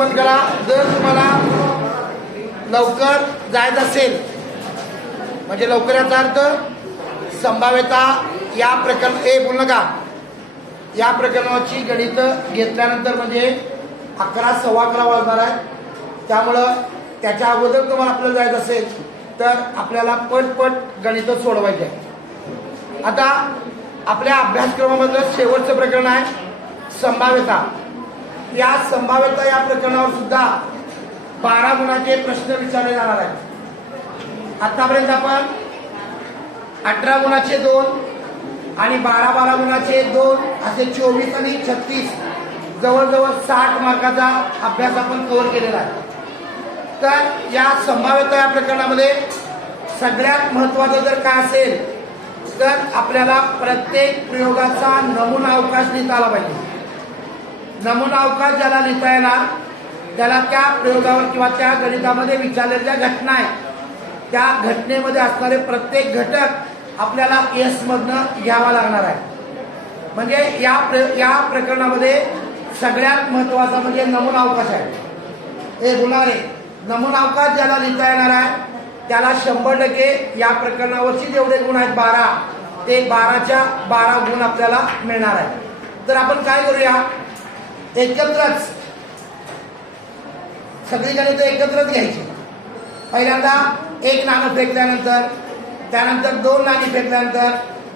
बंद करा. जर तुम्हाला लवकर जायचं असेल म्हणजे लवकर याचा अर्थ संभाव्यता या प्रकरण बोल नका. या प्रकरणाची गणित घेतल्यानंतर म्हणजे 11 सव्वा 11 वाजणार आहे. त्यामुळं त्याच्या अगोदर तुम्हाला आपल्याला जायचं असेल तर आपल्याला पटपट गणित सोडवायचे आहे. आता आपल्या अभ्यासक्रमामधलं शेवटचं प्रकरण आहे संभाव्यता. या संभाव्यता या प्रकरणावर सुद्धा 12 गुणाचे प्रश्न विचारले जाणार आहेत. आतापर्यंत आपण 18 गुणाचे 2 आणि 12 गुणाचे 2 असे 24 आणि 36 जवळजवळ 60 मार्काचा अभ्यास आपण कव्हर केलेला आहे. तर या संभाव्यता या प्रकरणामध्ये सगळ्यात महत्वाचं जर काय असेल तर आपल्याला प्रत्येक प्रयोगाचा नमुना अवकाश लिहिता आला पाहिजे. नमुना अवकाश ज्याला लिहिता येणार त्याला त्या प्रयोगावर किंवा त्या गणितामध्ये विचारलेल्या घटना आहेत त्या घटनेमध्ये असणारे प्रत्येक घटक आपल्याला एस मधनं घ्यावा लागणार आहे. म्हणजे या प्रकरणामध्ये सगळ्यात महत्वाचा म्हणजे नमुना अवकाश आहे. हे गुणारे नमुना अवकाश ज्याला लिहिता येणार आहे त्याला 100% या प्रकरणावरची जेवढे गुण आहेत 12 ते 12च्या 12 गुण आपल्याला मिळणार आहे. तर आपण काय करूया एकत्रच सगळी गणितं एकत्रच घ्यायची. पहिल्यांदा एक नाणं फेकल्यानंतर त्यानंतर 2 नाणी फेकल्यानंतर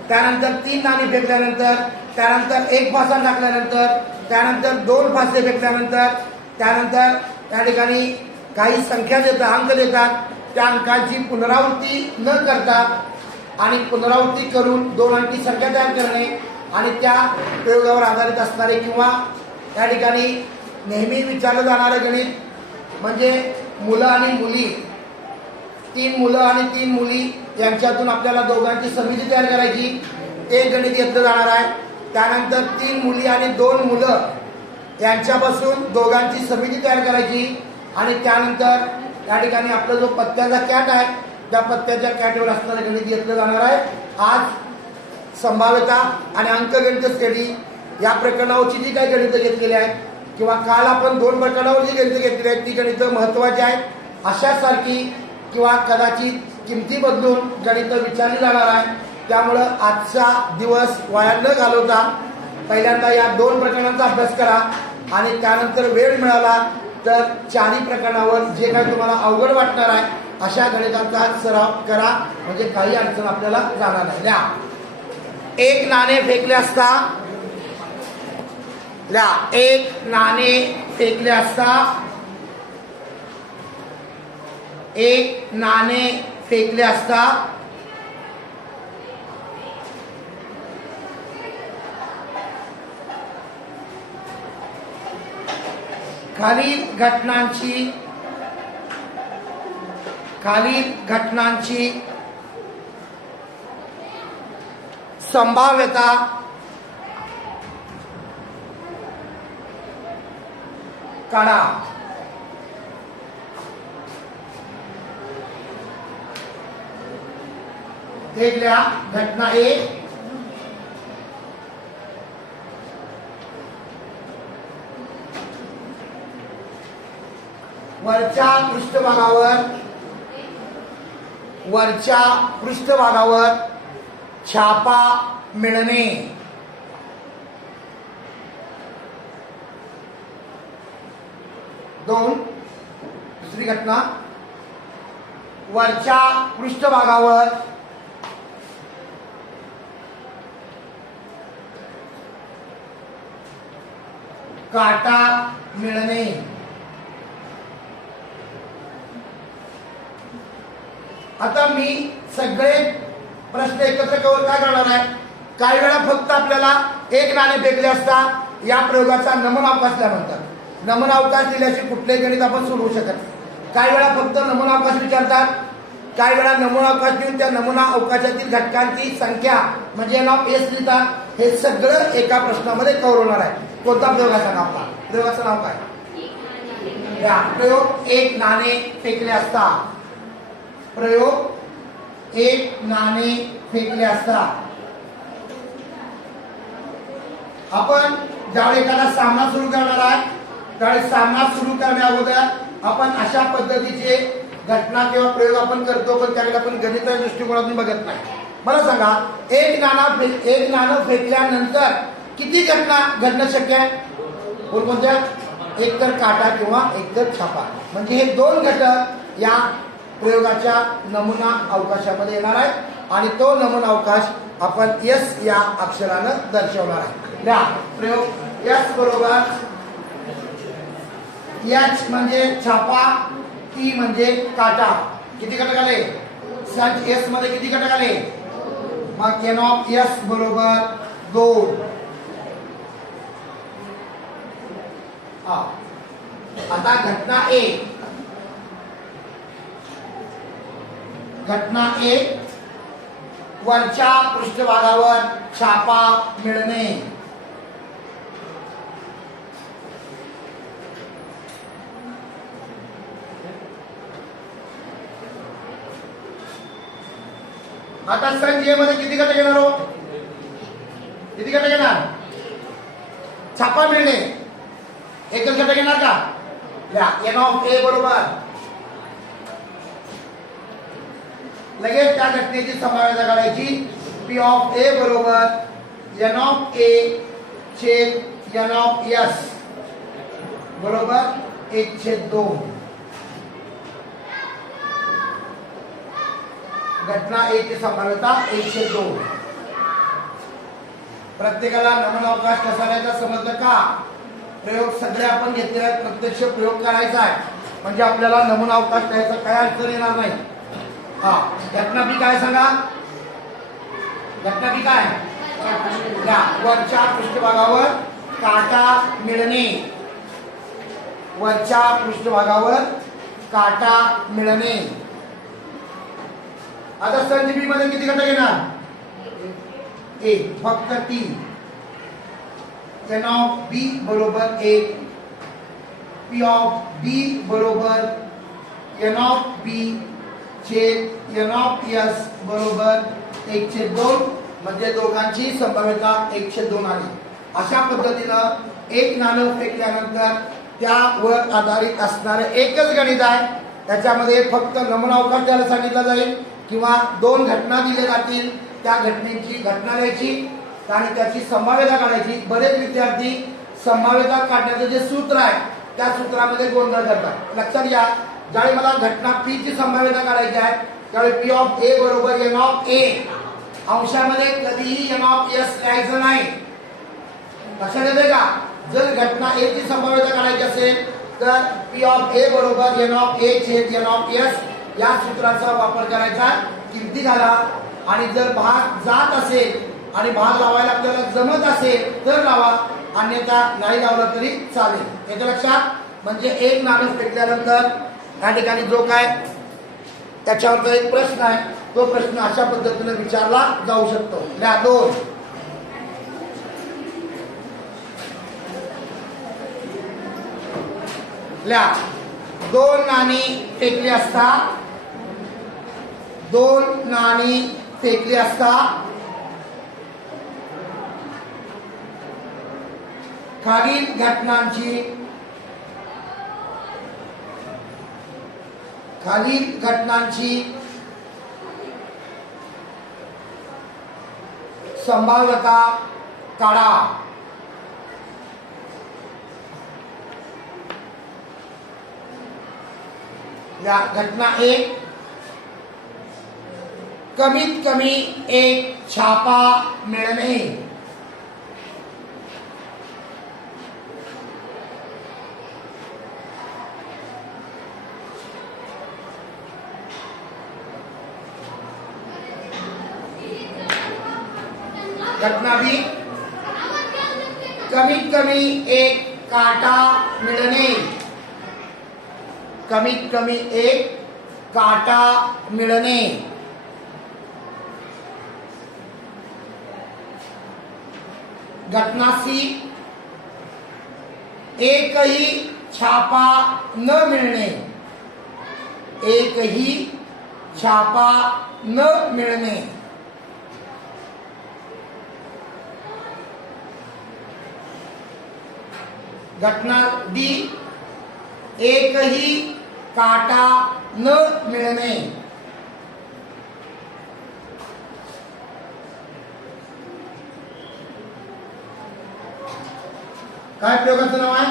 त्यानंतर 3 नाणी फेकल्यानंतर त्यानंतर 1 फासा टाकल्यानंतर त्यानंतर 2 फासे फेकल्यानंतर त्यानंतर त्या ठिकाणी काही संख्या देतात अंक देतात त्या अंकांची पुनरावृत्ती न करता आणि पुनरावृत्ती करून 2 अंकी संख्या तयार करणे आणि त्या प्रयोगावर आधारित असणारे किंवा त्या ठिकाणी नेहमी विचारलं जाणारे गणित म्हणजे मुलं आणि मुली 3 मुलं आणि 3 मुली यांच्यातून आपल्याला दोघांची समिती तयार करायची. एक गणित घेतलं जाणार आहे. त्यानंतर 3 मुली आणि 2 मुलं यांच्यापासून दोघांची समिती तयार करायची आणि त्यानंतर त्या ठिकाणी आपला जो पत्त्याचा कॅट आहे त्या पत्त्याच्या कॅटवर असणारं गणित घेतलं जाणार आहे. आज संभाव्यता आणि अंकगणित स्टडी या प्रकरणावरची जी काही गणितं घेतलेली आहेत किंवा काल आपण 2 प्रकरणावर जी गणितं घेतलेली आहेत ती गणितं महत्वाची आहेत. अशासारखी किंवा कदाचित किमती बदलून गणितं विचारली जाणार आहे. त्यामुळं आजचा दिवस वाया न घालवता पहिल्यांदा या 2 प्रकरणांचा अभ्यास करा आणि त्यानंतर वेळ मिळाला तर 4ही प्रकरणावर जे काही तुम्हाला अवघड वाटणार आहे अशा गणितांचा सराव करा म्हणजे काही अडचण आपल्याला जाणार नाही. ल्या एक नाणे फेकले असता ल्या एक नाणे फेकले असता एक नाणे फेकले असता खालील घटनांची संभाव्यता काढा. फेकल्या घटना 1 वरच्या पृष्ठभागावर छापा मिळणे. 2 दुसरी घटना वरच्या पृष्ठभागावर काटा मिळणे. आता मी सगळे प्रश्न एकत्र कवर काय करणार आहे काही वेळा फक्त आपल्याला एक नाणे फेकले असता या प्रयोगाचा नमुना अवकाश म्हणतात. नमुना अवकाश दिल्याशी कुठलेही गणित आपण सोडवू शकत. काही वेळा फक्त नमुना अवकाश विचारतात काही वेळा नमुना अवकाश देऊन त्या नमुना अवकाशातील घटकांची संख्या म्हणजे नाव एस लिहितात. हे सगळं एका प्रश्नामध्ये कव्हर होणार आहे. कोणता प्रयोगाचा नाव काय प्रयोगाचं नाव काय प्रयोग एक नाणे फेकले असता. प्रयोग एक नाणे फेकले असता. आपण ज्यावेळी एखादा सामना सुरू करणार आहे त्यावेळी सामना सुरू करण्या अगोदर आपण अशा पद्धतीचे घटना किंवा प्रयोग आपण करतो, पण त्याकडे आपण गणिताच्या दृष्टिकोनातून बघत नाही. मला सांगा, एक नाणं फेकल्यानंतर किती घटना घडणं शक्य आहे? कोणत्या? एक तर काटा किंवा एक तर छापा. म्हणजे हे दोन घटक या प्रयोगाच्या नमुना अवकाशामध्ये येणार आहेत आणि तो नमुना अवकाश आपण एस या अक्षरानं दर्शवणार आहे. या प्रयोग एस बरोबर एच म्हणजे छापा, टी म्हणजे काटा. किती घटक आले? संच एस मध्ये किती घटक आले? मग एन ऑफ एस बरोबर 2. आता घटना ए वरच्या पृष्ठभागावर छापा मिळणे. आता संच ए मध्ये किती घटक येणार हो? किती घटक येणार? छापा मिळणे एकच घटक येणार का? एन ऑफ ए बरोबर लगेच त्या घटनेची संभाव्यता काढायची. पी ऑफ ए बरोबर एन ऑफ ए छेद एन ऑफ एस बरोबर 1/2. घटना ए ची संभाव्यता 1/2. प्रत्येकाला नमुना अवकाश कसा द्यायचा समजलं का? प्रयोग सगळे आपण घेतले आहेत, प्रत्यक्ष प्रयोग करायचा आहे म्हणजे आपल्याला नमुना अवकाश द्यायचा काय अडचण येणार नाही. घटना बी काय सांगा? घटना बी काय? वरच्या पृष्ठभागावर काटा मिळणे. वरच्या पृष्ठभागावर काटा मिळणे. आता संच बी मध्ये किती घटक येणार? एक, फक्त 3. एन ऑफ बी बरोबर 1. पी ऑफ बी बरोबर एन ऑफ बी छेद एन ऑफ एस बरोबर 1/2. म्हणजे दोघांची संभाव्यता 1/2 आली. अशा पद्धतीनं एक नाणं फेकल्यानंतर त्यावर आधारित असणारे एकच गणित आहे. त्याच्यामध्ये फक्त नमुना अवकाश द्यायला सांगितला जाईल किंवा 2 घटना दिल्या जातील. त्या घटनेची घटना द्यायची आणि त्याची संभाव्यता काढायची. बरेच विद्यार्थी संभाव्यता काढण्याचं जे सूत्र आहे त्या सूत्रामध्ये गोंधळ करतात. लक्षात घ्या, ज्यावेळी मला घटना पी ची संभाव्यता काढायची आहे त्यावेळी पी ऑफ ए बरोबर एन ऑफ ए. अंशामध्ये कधीही एन ऑफ एस लिहायचं नाही. लक्षात येते का? जर घटना ए ची संभाव्यता काढायची असेल तर पी ऑफ ए बरोबर एन ऑफ ए छेद एन ऑफ एस या सूत्राचा वापर करायचा. किमती घाला आणि जर भाग जात असेल आणि भाग लावायला आपल्याला जमत असेल तर लावा, अन्यथा नाही लावलं तरी चालेल. याच्या लक्षात. म्हणजे एक नाणं फेकल्यानंतर या ठिकाणी जो काय त्याच्यावरचा एक प्रश्न आहे तो प्रश्न अशा पद्धतीने विचारला जाऊ शकतो. 2 2 नाणी फेकली असता 2 नाणी फेकली असता खालील घटनांची संभाव्यता काढा. या घटना 1 कमीत कमी एक छापा मिळणे. घटना बी कमीत कमी एक काटा मिळणे. कमीत कमी एक काटा मिळणे. घटना सी एकही छापा न मिळणे. एकही छापा न मिळणे. घटना डी, एकही काटा न मिळणे. काय प्रयोगाचं नाव आहे?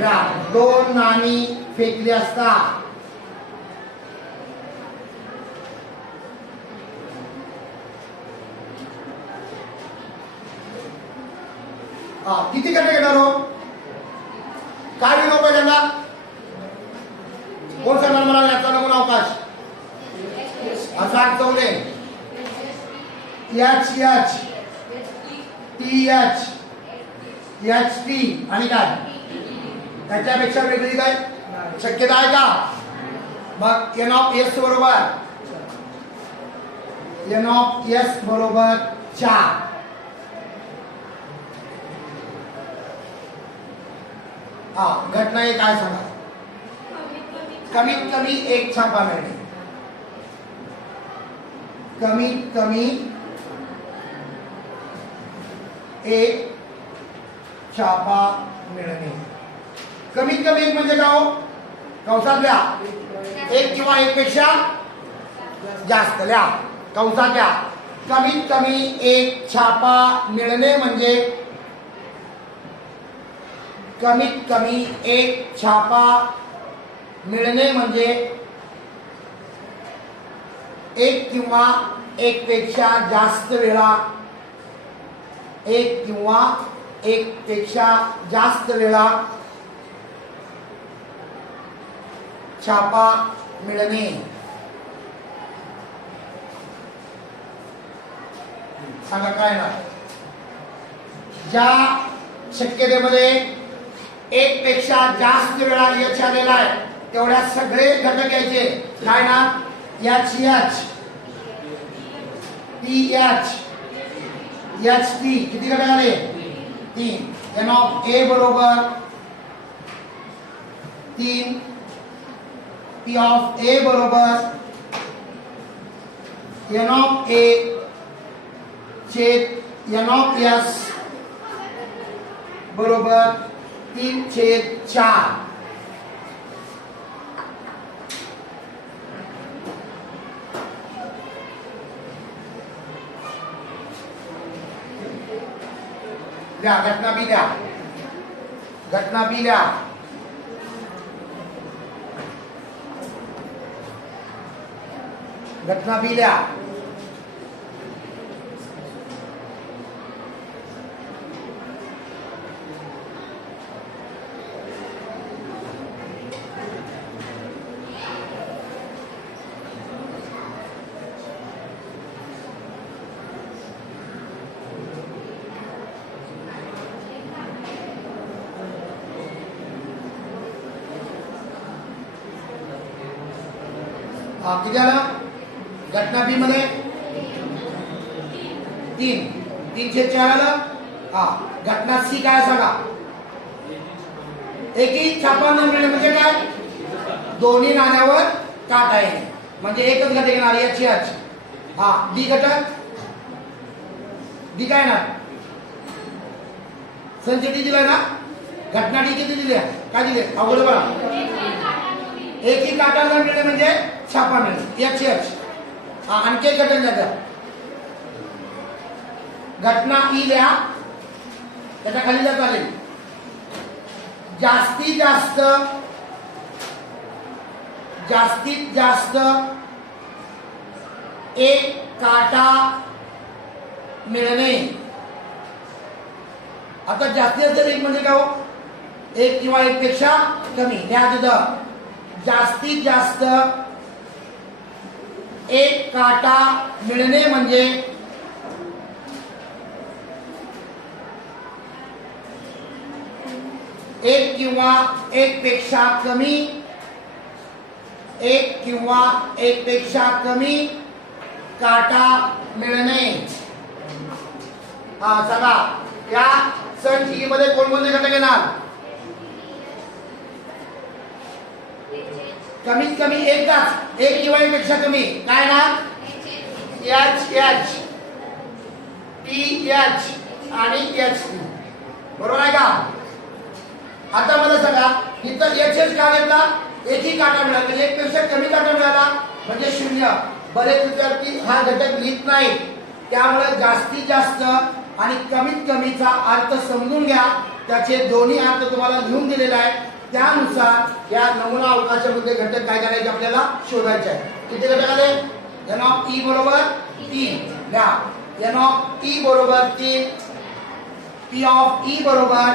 या 2 नाणी फेकली असता. किती गट घेणार हो? काय विनोद पहिल्यांदा कोण सांगणार मला याचा नमुना अवकाश? असा चौले H H T H H T आणि काय त्याच्यापेक्षा वेगळी काय शक्यता आहे का? मग एन ऑफ एस बरोबर एन ऑफ एस बरोबर 4. घटना एक काय सांगा? कमीत कमी एक छापा मिळणे. कमीत कमी एक छापा मिळणे. कमीत कमी एक म्हणजे काय हो? कंसात लिहा. एक किंवा एक पेक्षा जास्त लिहा कंसात लिहा. कमीत कमी एक छापा मिळणे म्हणजे कमीत कमी एक छापा मिळणे म्हणजे एक किंवा एक पेक्षा जास्त वेळा एक किंवा एक पेक्षा जास्त वेळा छापा मिळणे. सांगा काय ना? ज्या शक्यतेमध्ये एक पेक्षा जास्त वेळा यच आलेला आहे तेवढ्या सगळे घटक घ्यायचे. काय ना? H H T H H T किती घटक आले? 3. एन ऑफ ए बरोबर 3. पी ऑफ ए बरोबर एन ऑफ ए छेद एन ऑफ एस बरोबर 3/4. द्या घटना बी द्या. घटना बी द्या. घटना बी द्या. किती आलं? घटना बी मध्ये 3/4 आलं. घटना सी काय सांगा? एकही छापा न मिळणे म्हणजे काय? दोन्ही नाण्यावर काट आहे म्हणजे एकच घटक येणार एच एच. डी घटक डी काय ना? संच डी दिलाय ना? घटना डी किती दिल्या? काय दिले? अवघड बघा. एकही काटा न मिळणे म्हणजे छापा मिळणे एच एच. आणखी एक घटक द्या. घटना ई लिहा. त्याच्या खाली जात आले जास्तीत जास्त एक काटा मिळणे. आता जास्तीत जास्त एक म्हणजे काय हो? एक किंवा एक पेक्षा कमी. न्या तिथं जास्तीत जास्त एक काटा मिळणे म्हणजे एक किंवा एक पेक्षा कमी एक किंवा एक पेक्षा कमी काटा मिळणे. चला या संख्येमध्ये कोणकोणते घटक येणार? कमीत कमी एकच एक किंवा एक पेक्षा कमी काय ना? एच एच टी एच आणि एच टी बरोबर आहे का? आता मला सांगा इथं एच का घेतला, एकही काटा मिळाला म्हणजे एक पेक्षा कमी काटा मिळाला म्हणजे 0. बरेच विद्यार्थी हा घटक लिहित नाही, त्यामुळे जास्तीत जास्त आणि कमीत कमीचा अर्थ समजून घ्या. त्याचे दोन्ही अर्थ तुम्हाला लिहून दिलेले आहेत. त्यानुसार या नमुना अवकाशामध्ये घटक काय करायचे आपल्याला शोधायचे आहे. किती घटक आले? एन ऑफ ई बरोबर 3 घ्या. एन ऑफ ई बरोबर 3, पी ऑफ ई बरोबर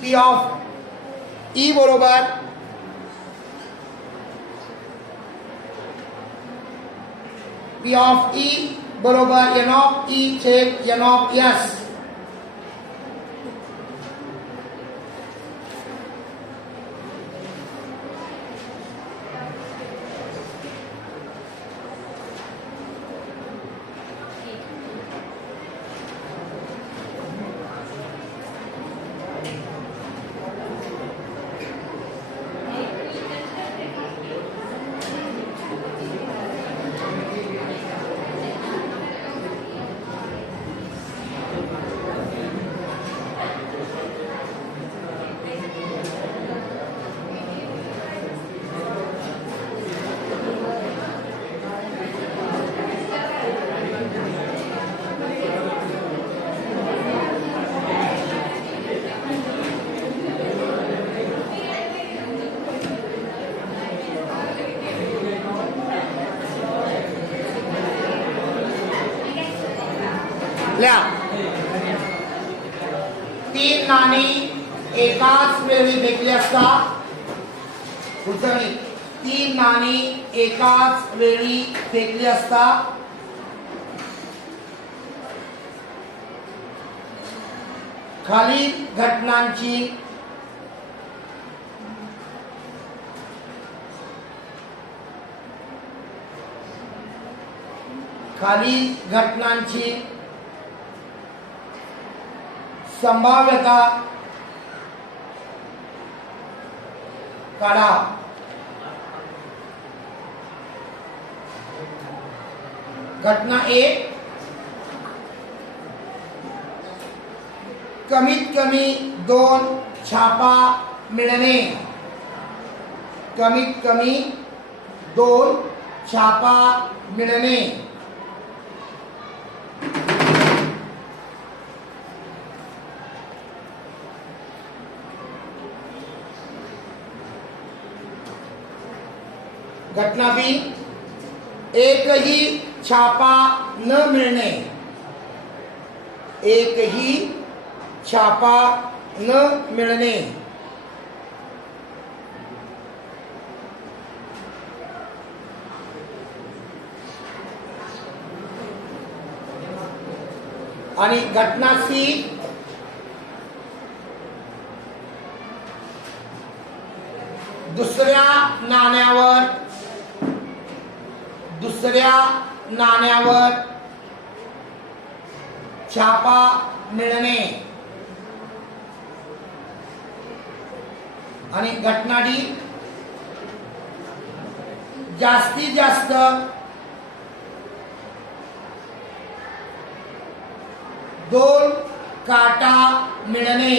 पी ऑफ ई बरोबर पी ऑफ ई बरोबर एन ऑफ ई छेद एन ऑफ एस. ल्या 3 नाणी एकाच वेळी फेकली असता, उचलली 3 नाणी एकाच वेळी फेकली असता खालील घटनांची संभाव्यता काढा. घटना 1, कमीत कमी 2 छापा मिळणे. कमीत कमी 2 छापा मिळणे. घटना बी, एकही छापा न मिळणे. एकही छापा न मिळणे. आणि घटना सी, दुसऱ्या नाण्यावर छापा मिळणे. आणि घटना डी, जास्तीत जास्त 2 काटा मिळणे.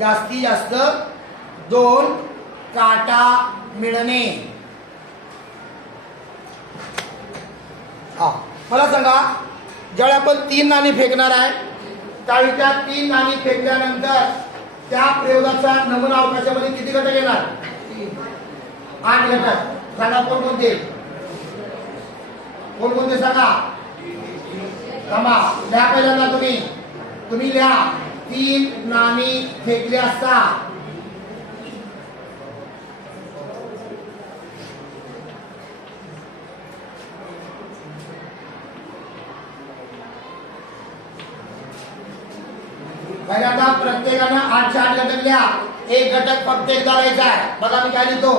जास्तीत जास्त 2 काटा मिळणे. मला सांगा, ज्यावेळी आपण 3 नाणी फेकणार आहे त्यावेळी त्या 3 नाणी फेकल्यानंतर त्या प्रयोगाचा नमुना अवकाशामध्ये किती घटक येणार? 8 घटक. सांगा कोणकोणते? कोणकोणते सांगा? थांबा, लिहा पहिल्यांदा तुम्ही लिहा. 3 नाणी फेकली असता पहिल्यांदा प्रत्येकानं 8 घटक लिहा. एक घटक फक्त एकदा लिहायचा आहे. बघा मी काय लिहितो,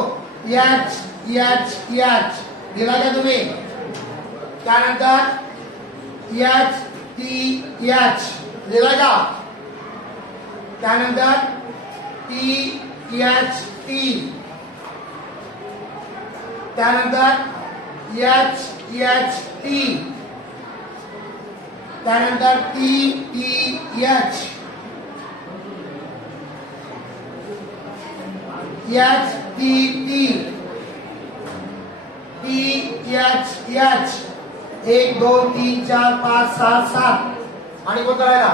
एच एच एच लिहिला का तुम्ही? त्यानंतर एच टी एच लिहिला का? त्यानंतर टी एच टी, त्यानंतर एच एच टी, त्यानंतर T T H, H T T T H H 1 2 3 4 5 6 7 आणि कोणता राहिला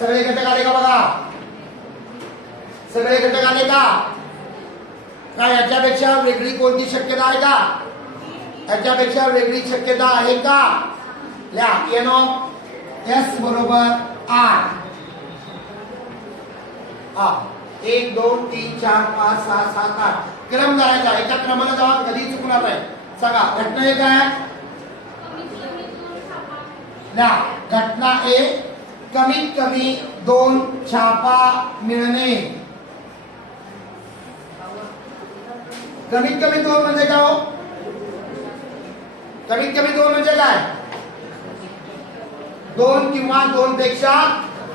सगळे घटक आले का बघा सगळे घटक आले का काय याच्यापेक्षा वेगळी कोणती शक्यता आहे का याच्यापेक्षा वेगळी शक्यता आहे का लिहा एन ऑफ एस बरोबर 8 1 2 3 4 5 6 7 8 क्रम करायचा एका क्रमाला जावा कधी चुकणार नाही सांगा घटना हे काय घटना ए कमीत कमी 2 छापा मिळणे कमीत कमी 2 म्हणजे काय हो कमीत कमी 2 म्हणजे काय 2 किंवा 2 पेक्षा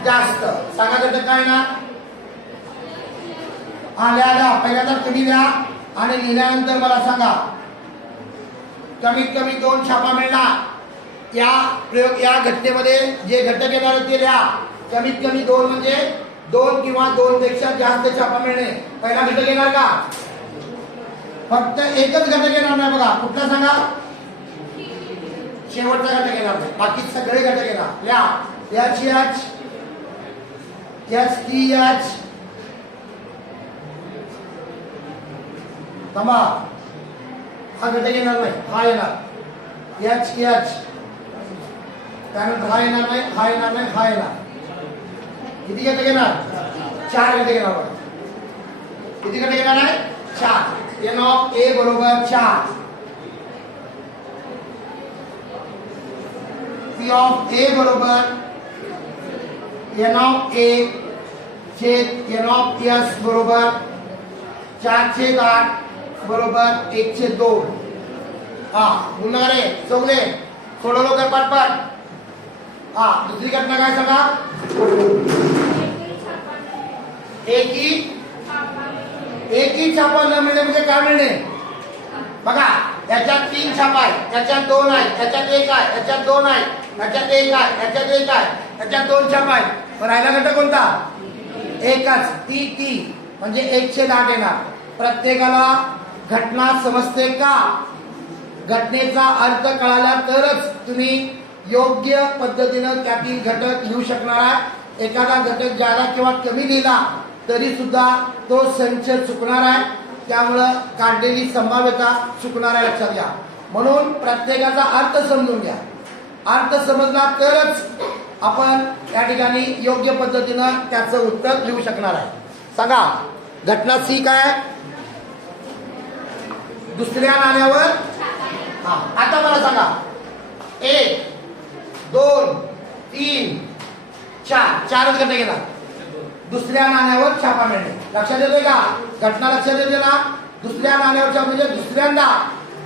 जास्त सांगा घटक काय ना लिहा पहिल्यांदा तुम्ही लिहा आणि लिहिल्यानंतर मला सांगा कमीत कमी 2 छापा मिळणार या घटनेमध्ये जे घटक येणार ते लिहा कमीत कमी 2 म्हणजे 2 किंवा 2 पेक्षा जास्त छापा मिळणे पहिला घटक येणार का फक्त एकच घटक येणार नाही बघा कुठला सांगा शेवटचा घटक येणार नाही बाकी सगळे घटक येणार लिहा H H S T H तमा हा घटक येणार नाही हा येणार एच एच त्यानंतर हा येणार नाही हा येणार नाही हा येणार किती घटक येणार 4 घटक येणार किती घटक येणार आहे 4 एन ऑफ ए बरोबर 4 पी ऑफ ए बरोबर एन ऑफ ए छेद एन ऑफ एस बरोबर 4/8 बरोबर 1/2 पुन्हा रे चौले सोडवलो कर पाठ दुसरी घटना काय सांगा एकही छापा न मिळणे म्हणजे काय मिळणे बघा याच्यात 3 छापा आहे याच्यात 2 आहे याच्यात 1 आहे याच्यात 2 आहे याच्यात 1 आहे याच्यात 1 आहे याच्यात 2 छापा आहे पण राहिला घटक कोणता एकच टी म्हणजे 1/8 येणार प्रत्येकाला घटना समजते का घटनेचा अर्थ कळाला तरच तुम्ही योग्य पद्धतीनं त्यातील घटक लिहू शकणार आहे एखादा घटक ज्यादा किंवा कमी लिहिला तरी सुद्धा तो संच चुकणार आहे त्यामुळं काढलेली संभाव्यता चुकणार आहे लक्षात घ्या म्हणून प्रत्येकाचा अर्थ समजून घ्या अर्थ समजला तरच आपण या ठिकाणी योग्य पद्धतीनं त्याचं उत्तर लिहू शकणार आहे सांगा घटना सी काय दुसऱ्या नाण्यावर आता मला सांगा 1 2 3 4 4च घटक येणार दुसऱ्या नाण्यावर छापा मिळणे लक्षात येतोय का घटना लक्षात येते ना दुसऱ्या नाण्यावर छापा म्हणजे दुसऱ्यांदा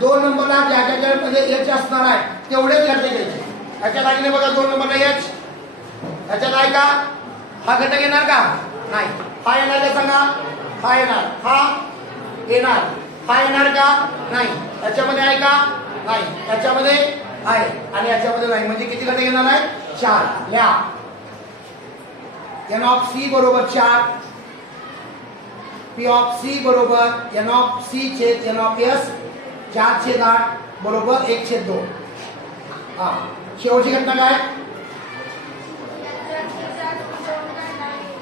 2 नंबरला ज्याच्यामध्ये एच असणार आहे तेवढेच घटक घ्यायचे याच्यात आलेले बघा 2 नंबरला एच याच्यात आहे का हा घटक येणार का नाही हा येणार का सांगा हा येणार हा येणार का नाही याच्यामध्ये आहे का नाही याच्यामध्ये आहे आणि याच्यामध्ये नाही म्हणजे किती घटक येणार आहे 4 लिहा एन ऑफ सी बरोबर 4 पी ऑफ सी बरोबर एन ऑफ सी छेद एन ऑफ एस 4/8 बरोबर 1/2 शेवटची घटना काय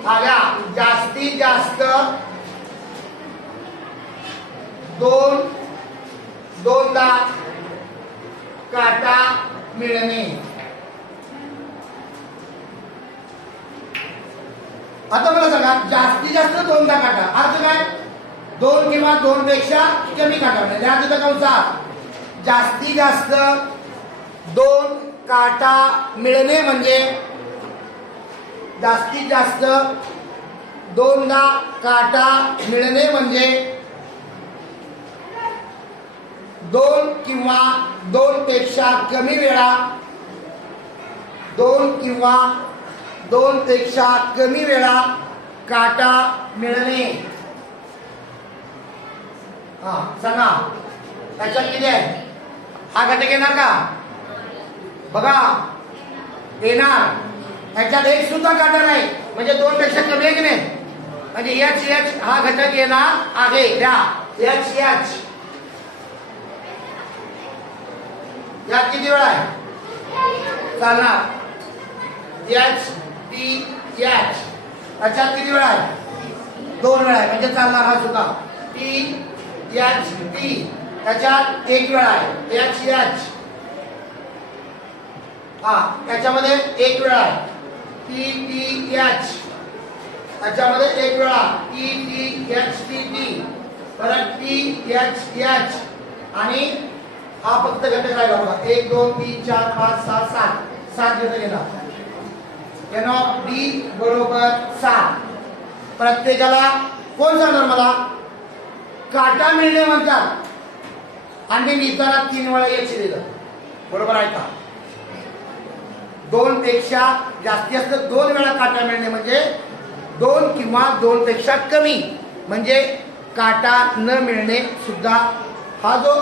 आल्या जास्तीत जास्त 2दा काटा मिळणे आता मला सांगा जास्तीत जास्त 2दा काटा अर्थ काय 2 किंवा 2 पेक्षा कमी काटा मिळणे या तिथं कंसात जास्तीत जास्त 2 काटा मिळणे म्हणजे जास्तीत जास्त 2दा काटा मिळणे म्हणजे 2 किंवा 2 पेक्षा कमी वेळा 2 किंवा 2 पेक्षा कमी वेळा काटा मिळणे सांगा त्याच्यात किती आहे हा घटक येणार का बघा येणार याच्यात एक सुद्धा काटा नाही म्हणजे 2 पेक्षा कमी आहे की नाही म्हणजे एच एच हा घटक येणार आहे. द्या एच एच. यात किती वेळा आहे चालणार? H T H. त्याच्यात किती वेळा आहे? 2 वेळा आहे म्हणजे चालणार हा सुद्धा. T H T. त्याच्यात 1 वेळा आहे एच एच. हा त्याच्यामध्ये 1 वेळा आहे टी टी एच. त्याच्यामध्ये 1 वेळा T T H T T. परत टी एच एच. आणि हा फक्त घटक राहिला बघा. 1 2 3 4 5 6 7 घटक येणार. एन ऑफ डी बरोबर 7. प्रत्येकाला कोण सांगणार मला? काटा मिळणे म्हणतात. आणि मी लिहिताना 3 वेळा एच लिहिलं. बरोबर आहे का? 2 पेक्षा जास्तीत जास्त 2 वेळा काटा मिळणे म्हणजे 2 किंवा 2 पेक्षा कमी म्हणजे काटा न मिळणे सुद्धा हा जो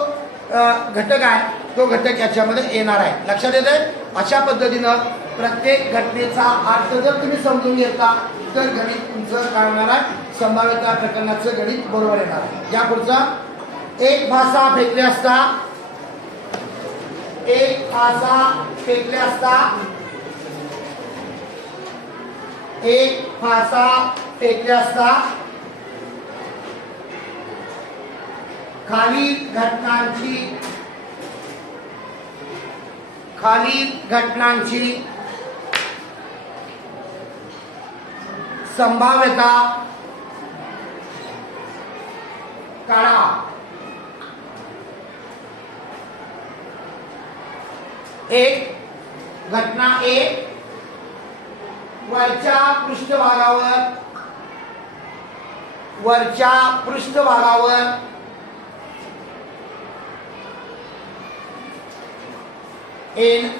घटक आहे तो घटक याच्यामध्ये येणार आहे. लक्षात येते? अशा पद्धतीनं प्रत्येक घटनेचा अर्थ जर तुम्ही समजून घेतला तर गणित तुमचं काय होणार आहे? संभाव्यता प्रकरणाचं गणित बरोबर येणार आहे. या पुढचा एक फासा फेकले असता. एक फासा फेकले असता. एक फासा फेकले असता खालील घटनांची संभाव्यता काढा. एक घटना एक वरच्या पृष्ठभागावर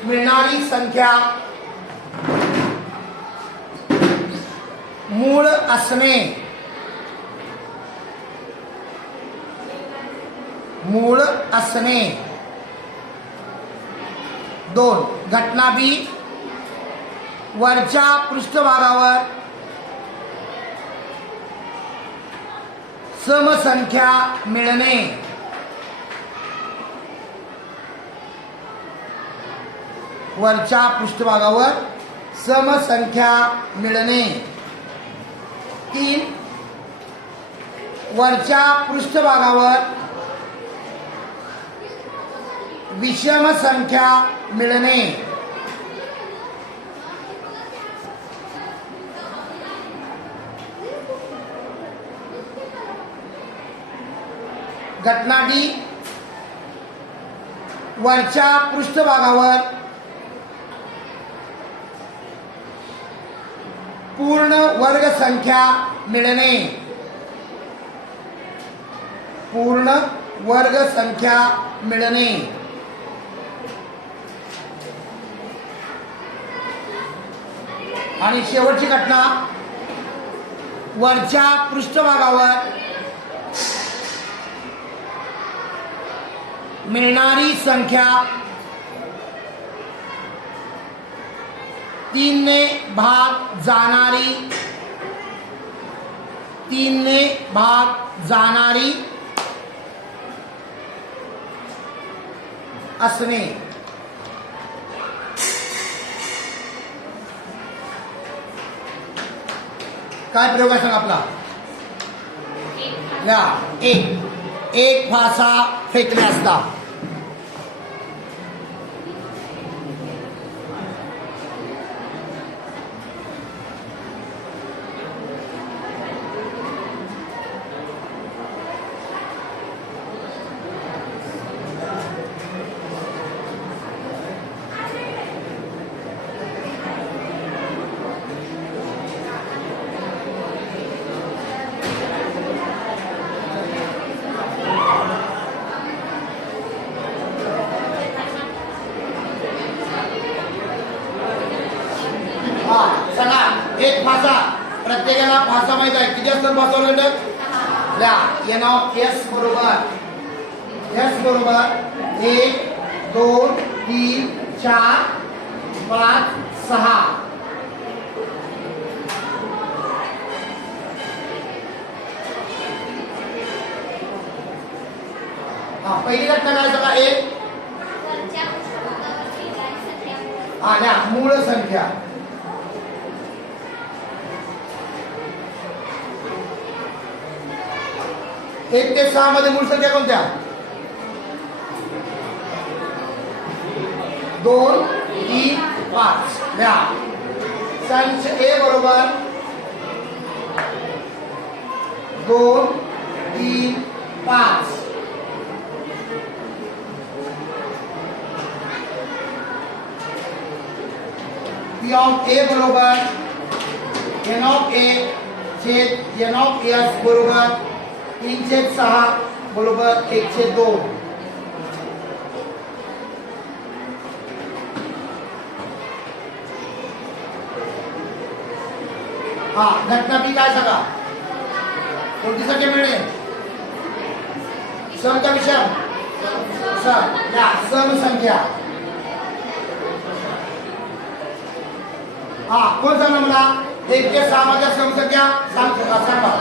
मिळणारी संख्या मूळ असणे. 2 घटना बी वरच्या पृष्ठभागावर समसंख्या मिळणे. वरच्या पृष्ठभागावर समसंख्या मिळणे. 3 वरच्या पृष्ठभागावर विषम संख्या मिळणे. घटना डी वरच्या पृष्ठभागावर पूर्ण वर्ग संख्या मिळणे. पूर्ण वर्ग संख्या मिळणे. आणि शेवटची घटना वरच्या पृष्ठभागावर मिळणारी संख्या 3 ने भाग जाणारी असणे. काय प्रयोग आहे सांग आपला? एक फासा फेकले असता. एक फासा. प्रत्येकाला फासा माहित आहे. किती असतात फासा घटक? एन ऑफ एस बरोबर 1 2 3 4 5 6. हा पहिली घटना काय सांगा एक आल्या मूळ संख्या एक ते सहा मध्ये मूळ संख्या कोणत्या 2 3 5 द्या संच ए बरोबर 2 3 5 P of A बरोबर N of A छेद N of S बरोबर 3/6 बरोबर 1/2 हा घटना बी काय सांगा कोणती संख्या मिळेल सम का विषम सम या सम संख्या हा कोण सांगा मला 1 ते 6 मध्ये सम संख्या सांगा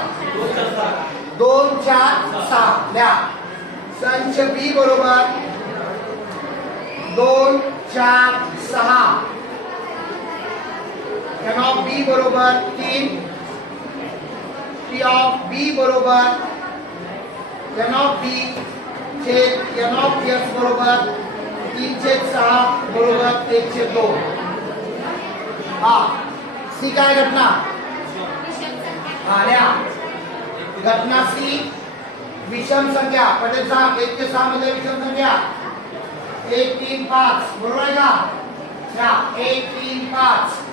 2 4 6 द्या संच बी बरोबर 2 4 6 N of B बरोबर 3 P of B बरोबर N of B छेद N of S बरोबर 3/6 बरोबर 1/2 हा सी काय घटना आल्या घटना सी विषम संख्या पटेल साहब 1 ते 6 मध्ये विषम संख्या 1 3 5 बरोबर आहे का 1 3 5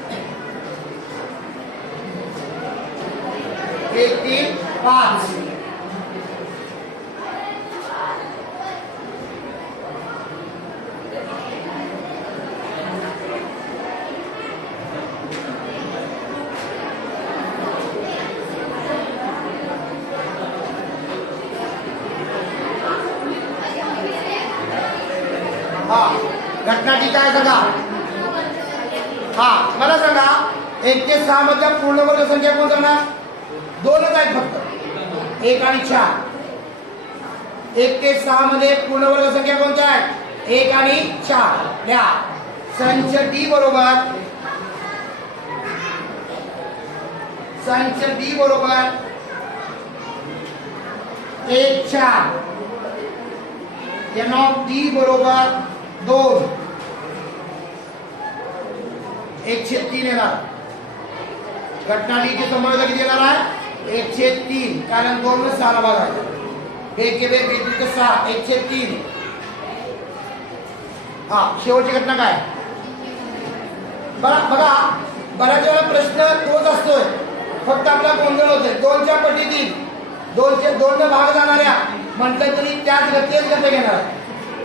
1 3 5 हा घटनाची काय सांगा हा मला सांगा 1 ते 6 मधल्या पूर्ण वर्ग संख्या कोण सांगणार दोनच आहेत फक्त 1 आणि 4 1 ते 6 मध्ये पूर्ण वर्ग संख्या कोणत्या आहेत 1 आणि 4 द्या संच डी बरोबर संच डी बरोबर 1 4 N of D बरोबर 2 1/3 येणार घटना डी ची संभाव्यता किती येणार आहे 1/3 कारण 2 ने 6 भाग आहे 1 के 2 बिंदू के 6 1/3 हा शेवटची घटना काय बघा बऱ्याच वेळा प्रश्न तोच असतोय फक्त आपला गोंधळ होते 2च्या पटीतील 2 ने भाग जाणाऱ्या म्हटलं तरी त्याच गतीच गती घेणार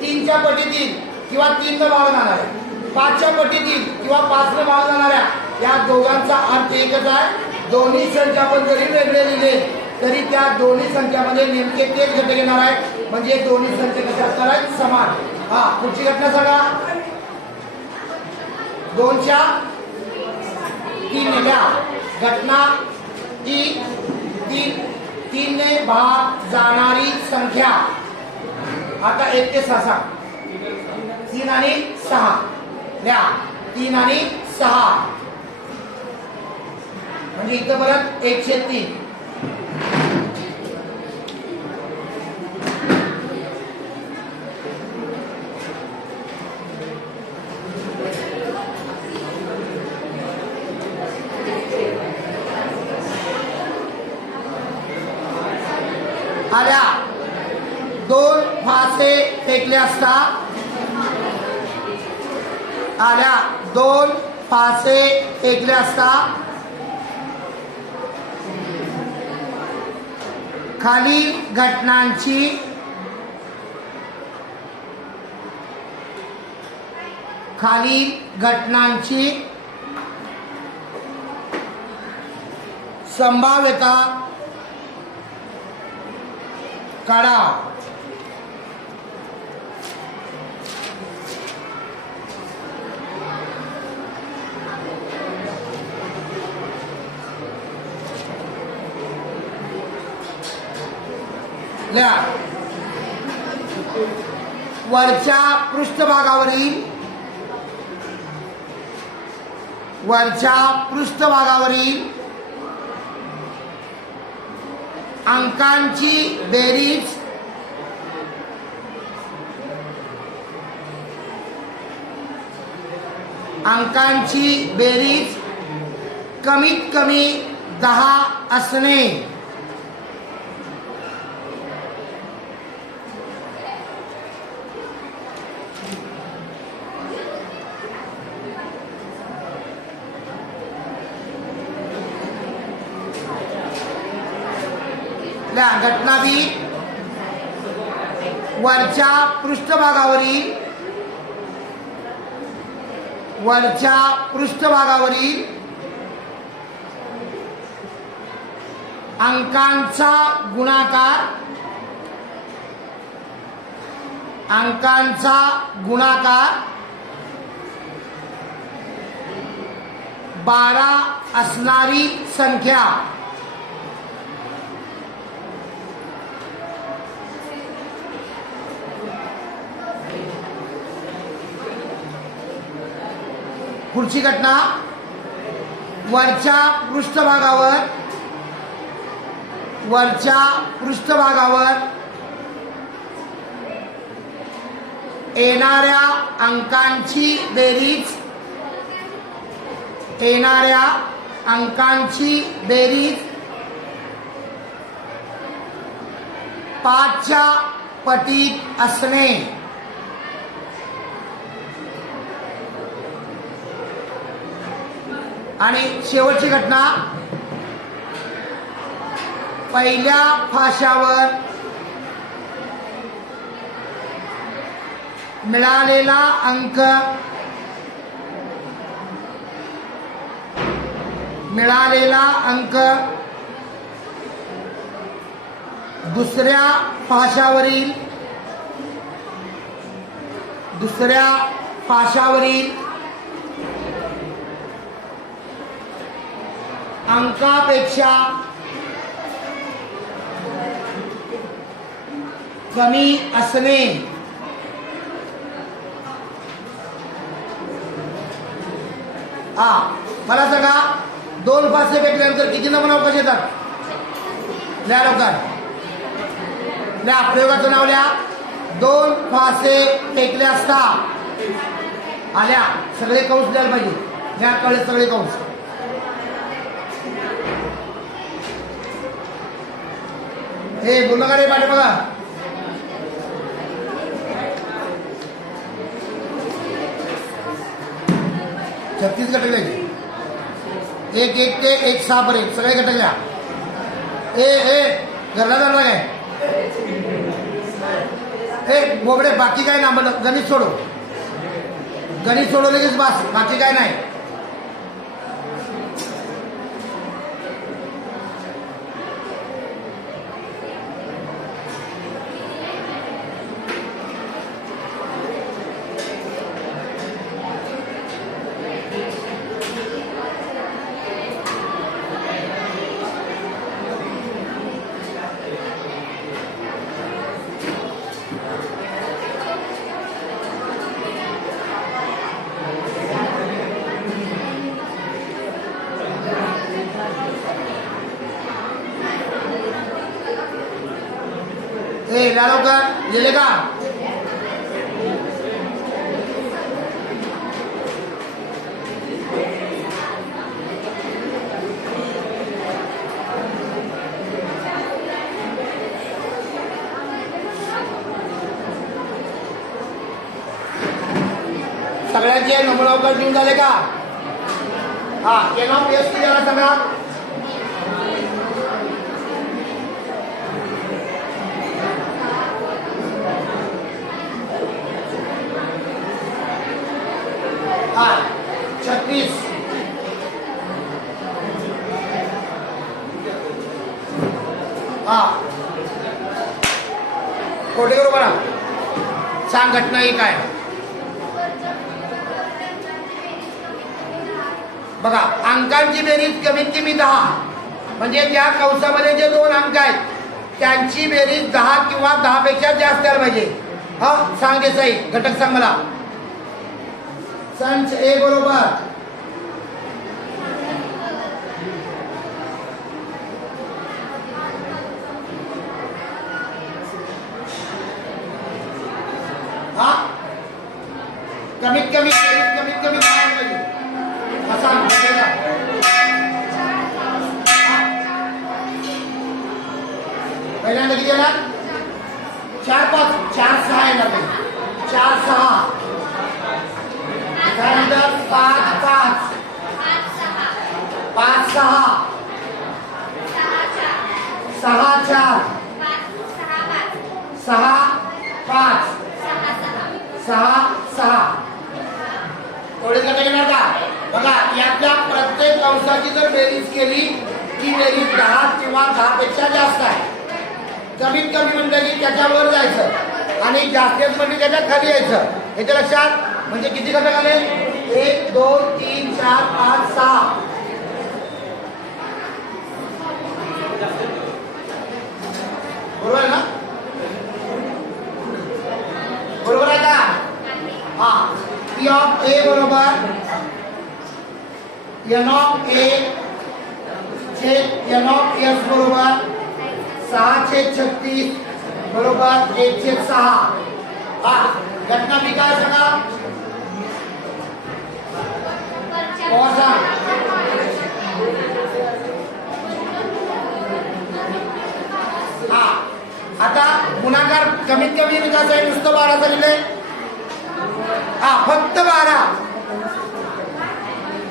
3च्या पटीतील किंवा 3 ने भाग जाणार आहे 5च्या पटीतील किंवा 5 ने भाग जाणाऱ्या या दोघांचा अर्थ एकच आहे दोन्ही संख्या आपण जरी वेगळे लिहिले तरी त्या दोन्ही संख्यामध्ये नेमके तेच घटक येणार आहे म्हणजे दोन्ही संख्या कशा असणार आहेत समान हा पुढची घटना सांगा 2च्या 3 ने घटना ही 3 ने भाग जाणारी संख्या आता 1 ते 6 3 आणि 6 द्या 3 आणि 6 म्हणजे इथं परत 1/3 आल्या 2 फासे फेकले असता आल्या 2 फासे फेकले असता खालील घटनांची संभाव्यता काढा लिहा वरच्या पृष्ठभागावरील अंकांची बेरीज कमीत कमी 10 असणे. घटना बी वरच्या पृष्ठभागावरील अंकांचा गुणाकार 12 असणारी संख्या पुढची घटना वरच्या पृष्ठभागावर येणाऱ्या अंकांची बेरीज 5च्या पटीत असणे. आणि शेवटची घटना पहिल्या फाशावर मिळालेला अंक दुसऱ्या फाशावरील अंकापेक्षा कमी असणे. मला सांगा 2 फासे भेटल्यानंतर किती नमुना अवकाश येतात? लिहा लवकर. प्रयोगाचं नाव लिहा. 2 फासे फेकले असता आल्या सगळे कंस द्यायला पाहिजे. घ्या कळले सगळे कंस. हे बोलणं का रे पाठी बघा. छत्तीस घटक द्यायचे. 1 ते 1 6 पर्यंत सगळे घटक द्या. घरला जाणार काय? बोबडे बाकी काय ना गणित सोडवलं बस, बाकी काय नाही. लवकर गेले का? सगळ्यांचे नमुना अवकाश घेऊन झाले का? केव्हा पेस्ट केला सगळा? 36 कोठे करू बघा. सांग घटना ही काय बघा. अंकांची बेरीज कमीत कमी 10 म्हणजे त्या कंसामध्ये जे 2 अंक आहेत त्यांची बेरीज 10 किंवा 10 पेक्षा जास्त द्यायला पाहिजे. हा सांग देसाई घटक सांग मला. संच ए बरोबर हा कमीत कमी काय पाहिजे असा पहिल्यांदा किती येणार 4 5 4 6 येणार 4 6 त्यानंतर 5 5 5 6 6 4 6 5 6 6 एवढे घटक येणार का बघा. यातल्या प्रत्येक अंशाची जर बेरीज केली की बेरीज 10 किंवा 10 पेक्षा जास्त आहे. कमीत कमी म्हणलं की त्याच्यावर जायचं आणि जास्तीत म्हणजे त्याच्या खाली यायचं. याच्या लक्षात म्हणजे किती घटक आले 1 2 3 4 5 6 बरोबर आहे ना. बरोबर आहे का हा. पी ऑफ ए बरोबर एन ऑफ ए छेद एन ऑफ एस बरोबर 6/36 बरोबर 1/6 हा. घटना मी काय सांगा हा. आता गुणाकार कमीत कमी कसं आहे नुसतं 12 झालेलं हा फक्त 12